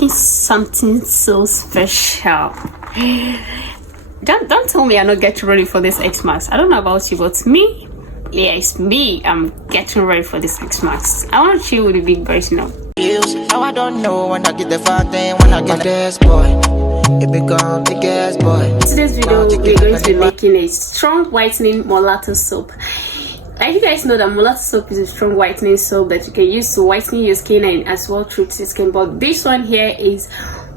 cooking something so special. Don't tell me I'm not getting ready for this Xmas. I don't know about you, but me, yeah, it's me. I'm getting ready for this Xmas. I want to chill with the big boys now. Now I don't know when I get the fat thing, when I get this boy. It become the gas boy. In today's video, we're going to be making a strong whitening molato soap. Like you guys know that molato soap is a strong whitening soap that you can use to whiten your skin and as well treat your skin. But this one here is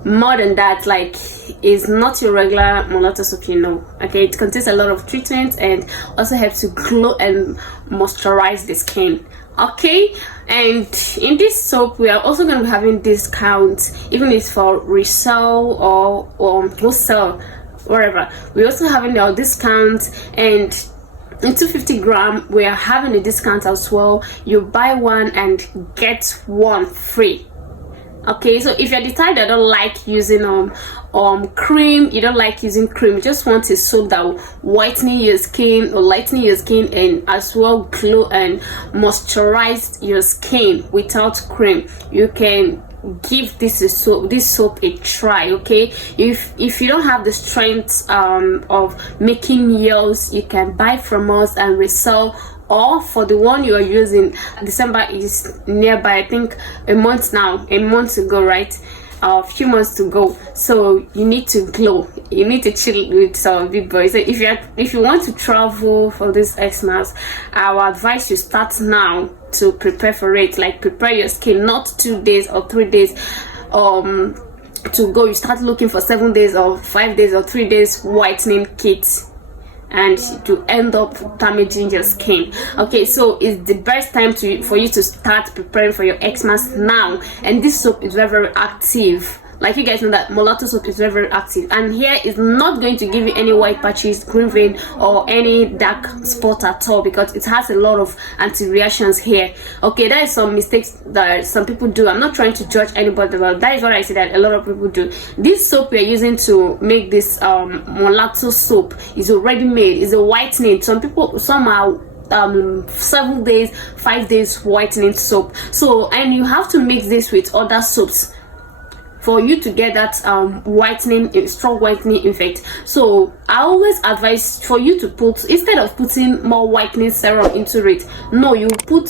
more than that. Like, it's not your regular molato soap, you know. Okay, it contains a lot of treatments and also helps to glow and moisturize the skin. Okay, and in this soap we are also going to be having discounts, even if it's for resale or wholesale, whatever. We're also having our discounts, and in 250 gram we are having a discount as well. You buy one and get one free. Okay, so if you're the type that don't like using cream, you don't like using cream, you just want a soap that will whitening your skin or lightening your skin and as well glow and moisturize your skin without cream, you can give this soap a try. Okay, if you don't have the strength of making yours, you can buy from us and resell. Or for the one you are using, December is nearby. I think a month to go, right? A few months to go, so you need to glow, you need to chill with some big boys. So if you want to travel for this Xmas, I would advise you start now to prepare for it. Like, prepare your skin, not 2 days or 3 days to go. You start looking for 7 days or 5 days or 3 days whitening kits, and to end up damaging your skin. Okay, so it's the best time for you to start preparing for your Xmas now. And this soap is very, very active. Like you guys know that molato soap is very, very active, and here is not going to give you any white patches, green vein, or any dark spot at all, because it has a lot of anti-reactions here. Okay, that is some mistakes that some people do. I'm not trying to judge anybody, but that is what I see that a lot of people do. This soap we are using to make this molato soap is already made. It's a whitening. Some are 7 days, 5 days whitening soap. So, and you have to mix this with other soaps for you to get that whitening, strong whitening effect. So I always advise for you to put, instead of putting more whitening serum into it, no, you put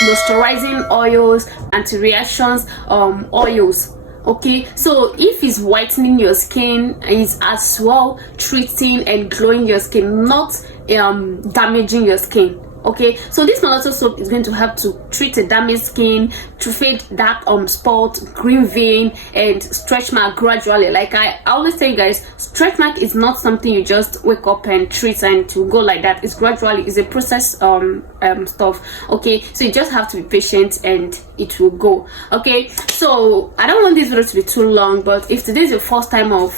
moisturizing oils, anti-reactions oils. Okay, so if it's whitening your skin, it's as well treating and glowing your skin, not damaging your skin. Okay, so this molato soap is going to help to treat a damaged skin, to fade dark spot, green vein, and stretch mark gradually. Like I always tell you guys, stretch mark is not something you just wake up and treat and to go like that. It's gradually, it's a process stuff. Okay, so you just have to be patient and it will go. Okay, so I don't want this video to be too long, but if today is your first time of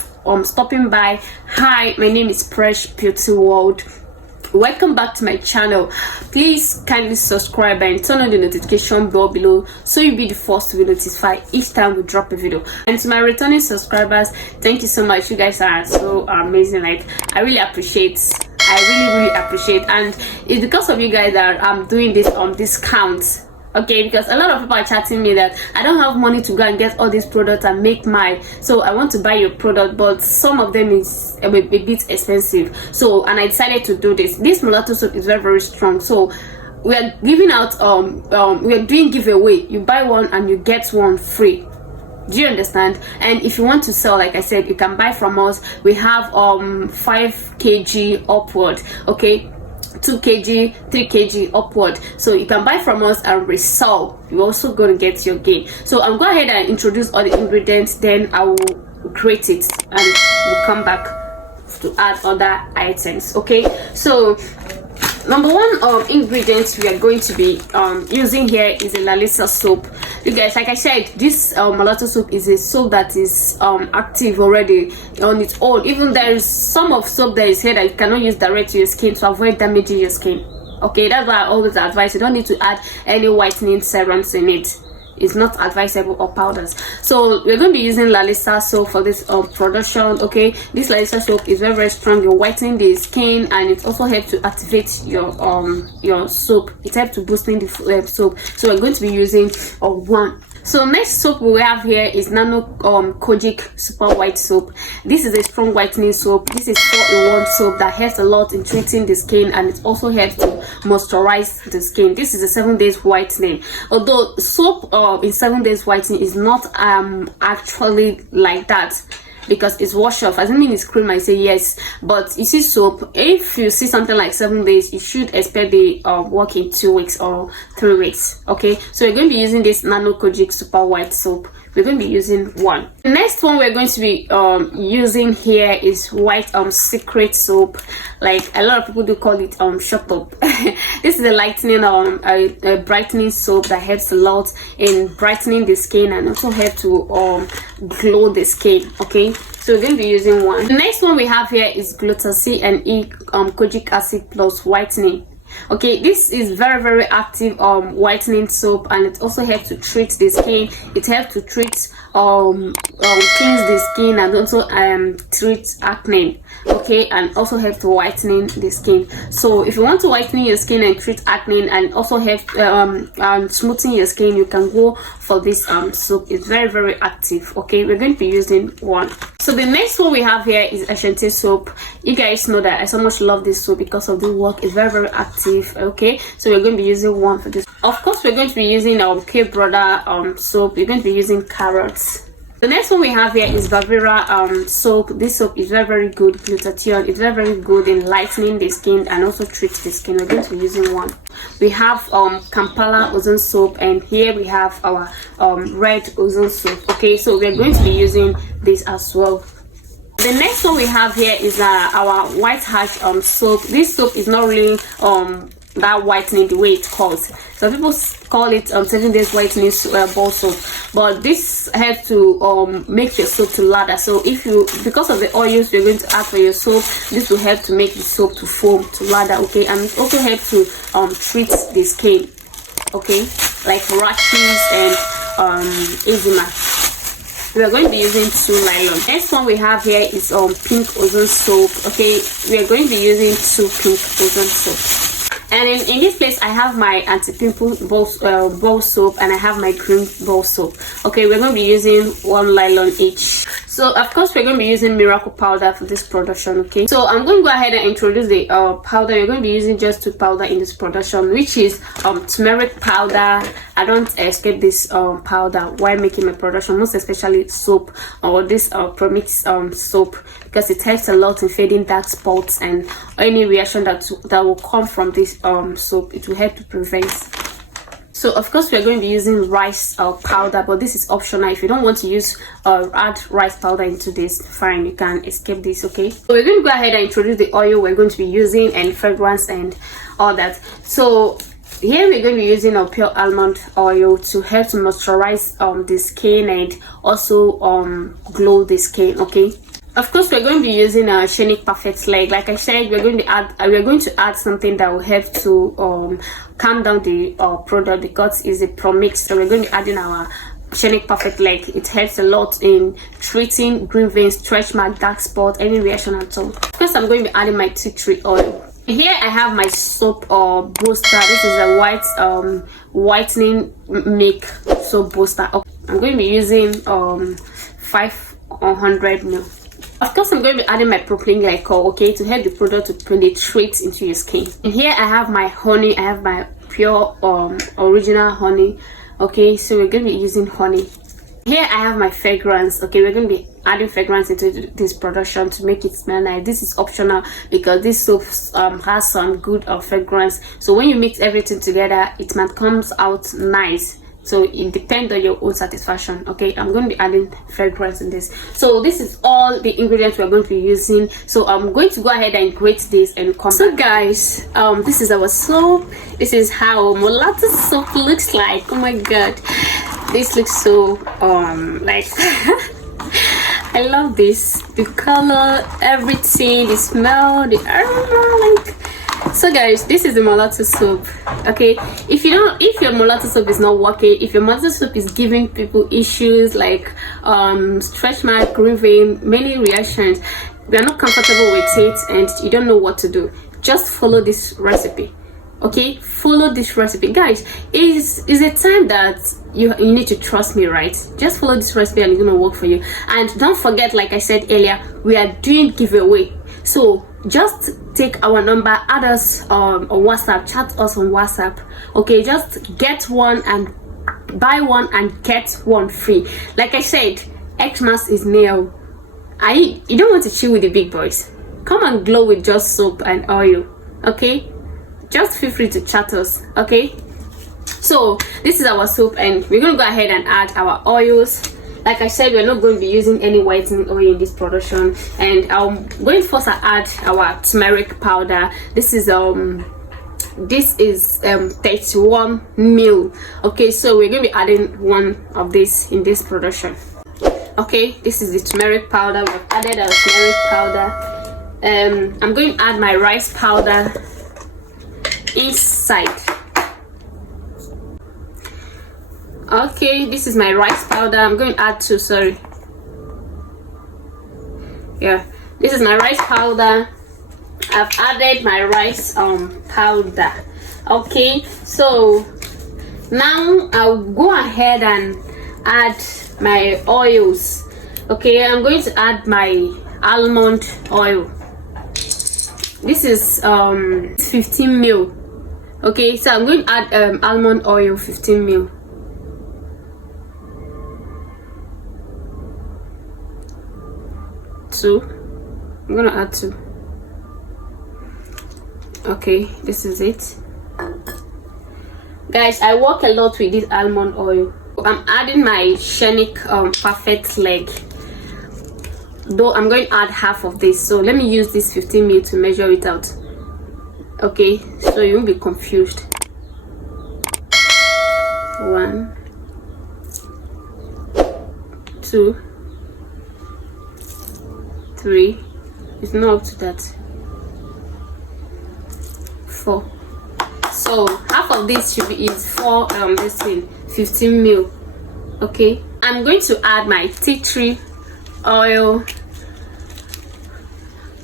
stopping by, hi, my name is Fresh Beauty World. Welcome back to my channel. Please kindly subscribe and turn on the notification bell below so you'll be the first to be notified each time we drop a video. And to my returning subscribers, thank you so much. You guys are so amazing. Like, I really appreciate. I really appreciate, and it's because of you guys that I'm doing this on discount. Okay, because a lot of people are chatting me that I don't have money to go and get all these products and make mine, so I want to buy your product, but some of them is a bit expensive. So, and I decided to do this molato soap is very, very strong. So we are giving out we are doing giveaway. You buy one and you get one free. Do you understand? And if you want to sell, like I said, you can buy from us. We have 5 kg upward. Okay, 2 kg, 3 kg upward, so you can buy from us and resell. You're also going to get your gain. So I'll go ahead and introduce all the ingredients, then I will create it and we'll come back to add other items. Okay, so number one ingredients we are going to be using here is a Lalisa soap. You guys, like I said, this molato soap is a soap that is active already on its own. Even there is some of soap that is here that you cannot use direct to your skin to avoid damaging your skin. Okay, that's why I always advise you don't need to add any whitening serums in it. It's not advisable, or powders. So we're going to be using Lalisa soap for this production. Okay, this Lalisa soap is very, very strong. You're whitening the skin, and it also helps to activate your soap. It helps to boosting the soap. So we're going to be using 1 So next soap we have here is Nano Kojic Super White Soap. This is a strong whitening soap. This is 4-in-1 soap that helps a lot in treating the skin, and it also helps to moisturize the skin. This is a 7 days whitening. Although soap in 7 days whitening is not actually like that, because it's wash off. I don't mean it's cream, I say yes, but you see soap, if you see something like 7 days, you should expect the work in 2 weeks or 3 weeks. Okay, so we're going to be using this Nano Kojic Super White Soap. We're going to be using one. The next one we're going to be using here is White Secret Soap. Like a lot of people do call it shut up. This is a lightening a brightening soap that helps a lot in brightening the skin and also help to glow the skin. Okay, so we're going to be using one. The next one we have here is Glutathione and E Kojic Acid Plus Whitening. Okay, this is very active whitening soap, and it also helps to treat the skin. It helps to treat cleanse the skin and also treat acne. Okay, and also help to whitening the skin. So if you want to whiten your skin and treat acne and also help smoothing your skin, you can go for this soap. It's very active. Okay, we're going to be using one. So the next one we have here is Ashanti soap. You guys know that I so much love this soap because of the work. It's very active. Okay, so we're going to be using one for this. Of course, we're going to be using our K Brother soap. We're going to be using carrots. The next one we have here is Bavira soap. This soap is very good. Glutathione. It's very good in lightening the skin and also treats the skin. We're going to be using one. We have Kampala ozone soap, and here we have our red ozone soap. Okay, so we're going to be using this as well. The next one we have here is our white hash soap. This soap is not really that whitening the way it calls. So people call it 7 days whitening ball soap, but this helps to make your soap to lather. So if you, because of the oils you're going to add for your soap, this will help to make the soap to foam, to lather. Okay, and it also helps to treat the skin. Okay, like rashes and eczema. We are going to be using 2 nylon. Next one we have here is pink ozone soap. Okay, we are going to be using 2 pink ozone soap. And in this place I have my anti-pimple ball soap, and I have my green ball soap. Okay, we're going to be using 1 nylon each. So of course we're going to be using miracle powder for this production. Okay, so I'm going to go ahead and introduce the powder. We're going to be using just 2 powder in this production, which is turmeric powder. I don't escape this powder while making my production, most especially soap or this premix soap, because it helps a lot in fading dark spots and any reaction that will come from this soap. It will help to prevent. So of course we are going to be using rice powder, but this is optional. If you don't want to use add rice powder into this, fine, you can escape this. Okay, so we're going to go ahead and introduce the oil we're going to be using and fragrance and all that. So here we're going to be using our pure almond oil to help to moisturize the skin and also glow the skin. Okay, of course we're going to be using a Shenic Perfect Leg. Like I said, we're going to add something that will help to calm down the product, because it's a premix. So we're going to be adding our Shenic Perfect Leg. It helps a lot in treating green veins, stretch mark, dark spot, any reaction at all. Of course I'm going to be adding my tea tree oil. Here I have my soap booster. This is a white whitening make soap booster. Okay, I'm going to be using 500 ml. Of course I'm going to be adding my propylene glycol, okay, to help the product to penetrate into your skin. And here I have my honey. I have my pure original honey. Okay, so we're going to be using honey. Here I have my fragrance. Okay, we're going to be adding fragrance into this production to make it smell nice. This is optional because this soap has some good fragrance. So when you mix everything together, it might comes out nice. So it depends on your own satisfaction. Okay, I'm going to be adding fragrance in this. So this is all the ingredients we're going to be using. So I'm going to go ahead and grate this and come. So guys, this is our soap. This is how molato soap looks like. Oh my god, this looks so like I love this, the color, everything, the smell, the aroma, like. So guys, this is the molato soap. Okay, if your molato soap is not working, if your molato soap is giving people issues like stretch mark, green vein, many reactions, we are not comfortable with it and you don't know what to do, just follow this recipe. Okay, follow this recipe, guys. Is a time that you need to trust me, right? Just follow this recipe and it's gonna work for you. And don't forget, like I said earlier, we are doing giveaway. So just take our number, add us on WhatsApp, chat us on WhatsApp. Okay, just get one and buy one and get one free. Like I said, Xmas is near. You don't want to chill with the big boys. Come and glow with just soap and oil. Okay, just feel free to chat us. Okay, so this is our soap and we're gonna go ahead and add our oils. Like I said, we're not going to be using any whitening oil in this production, and I'm going first to add our turmeric powder. This is 31 ml. Okay, so we're going to be adding one of this in this production. Okay, this is the turmeric powder. We've added our turmeric powder. I'm going to add my rice powder inside. Okay, this is my rice powder. I'm going to add two, sorry. Yeah, this is my rice powder. I've added my rice powder. Okay, so now I'll go ahead and add my oils. Okay, I'm going to add my almond oil. This is 15 ml. Okay, so I'm going to add almond oil 15 ml. Two. I'm gonna add two. Okay, this is it, guys. I work a lot with this almond oil. I'm adding my Shenick perfect leg, though I'm going to add half of this, so let me use this 15 ml to measure it out. Okay, so you won't be confused. 1, 2, 3. It's not up to that. 4. So half of this should be is for this thing 15 ml. Okay, I'm going to add my tea tree oil.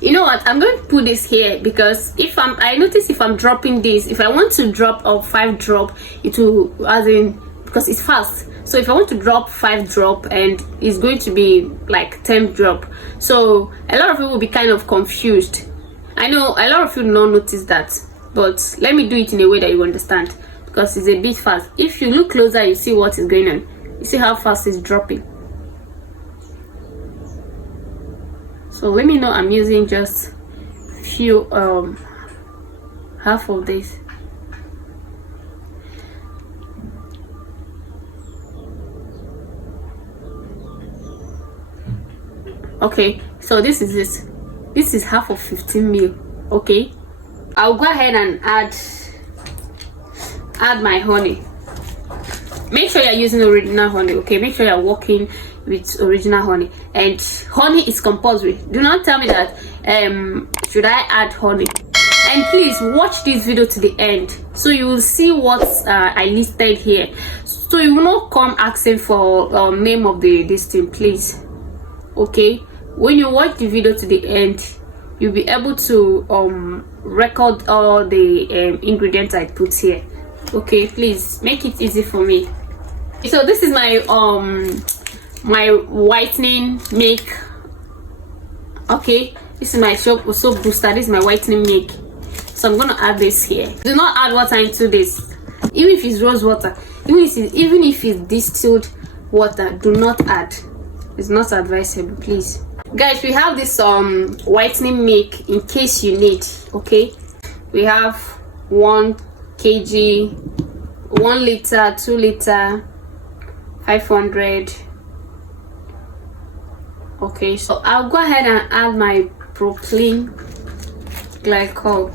You know what, I'm going to put this here because I notice if I'm dropping this, if I want to drop 5 drop, it will, as in, because it's fast. So if I want to drop 5 drop, and it's going to be like 10 drop, so a lot of people will be kind of confused. I know a lot of you don't notice that, but let me do it in a way that you understand, because it's a bit fast. If you look closer, you see what is going on. You see how fast it's dropping. So let me know I'm using just few half of this. Okay, so this is half of 15 ml. Okay, I'll go ahead and add my honey. Make sure you're using original honey. Okay, make sure you're working with original honey, and honey is compulsory. Do not tell me that should I add honey. And please watch this video to the end, so you will see what I listed here, so you will not come asking for name of this thing, please. Okay, when you watch the video to the end, you'll be able to record all the ingredients I put here. Okay, please make it easy for me. So this is my my whitening milk. Okay, this is my soap booster. This is my whitening milk, so I'm gonna add this here. Do not add water into this, even if it's rose water, even if it's distilled water. Do not add. It's not advisable, please. Guys, we have this whitening milk in case you need. Okay, we have 1 kg, 1 liter, 2 liter, 500. Okay, so I'll go ahead and add my propylene glycol.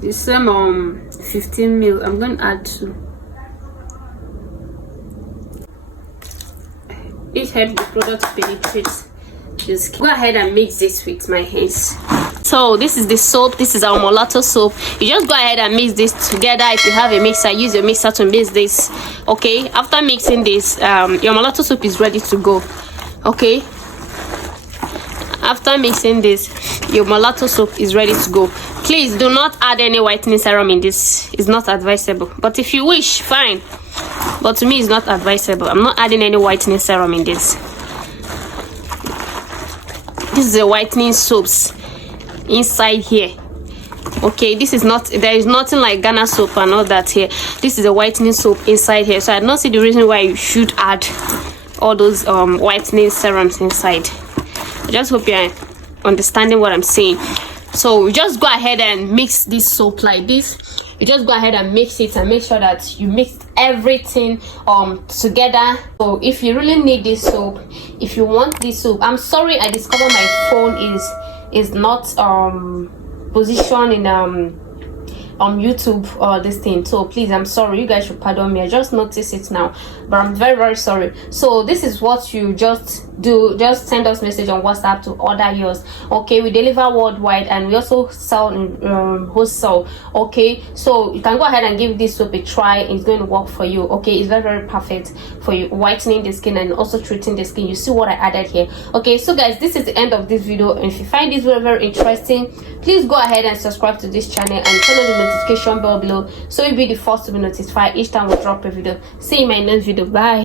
The same 15 ml. I'm going to add 2. Each head the product penetrates. Just go ahead and mix this with my hands. So this is the soap. This is our molato soap. You just go ahead and mix this together. If you have a mixer, use your mixer to mix this. Okay, after mixing this, your molato soap is ready to go. Okay, After mixing this, your mulatto soap is ready to go. Please do not add any whitening serum in this. It's not advisable, but if you wish, fine, but to me it's not advisable. I'm not adding any whitening serum in this. This is a whitening soaps inside here. Okay, this is not, there is nothing like Ghana soap and all that here. This is a whitening soap inside here, so I don't see the reason why you should add all those whitening serums inside. I just hope you're understanding what I'm saying. So you just go ahead and mix this soap like this. You just go ahead and mix it and make sure that you mix everything together. So if you really need this soap, if you want this soap, I'm sorry, I discovered my phone is not positioned in YouTube or this thing, so please, I'm sorry, you guys should pardon me. I just noticed it now, but I'm very, very sorry. So this is what you just do. Just send us message on WhatsApp to order yours. Okay, we deliver worldwide and we also sell in wholesale. Okay, so you can go ahead and give this soap a try. It's going to work for you. Okay, it's very, very perfect for you whitening the skin and also treating the skin. You see what I added here. Okay, so guys, this is the end of this video, and if you find this very, very interesting, please go ahead and subscribe to this channel and turn on the notification bell below so you'll be the first to be notified each time we drop a video. See you in my next video. Bye.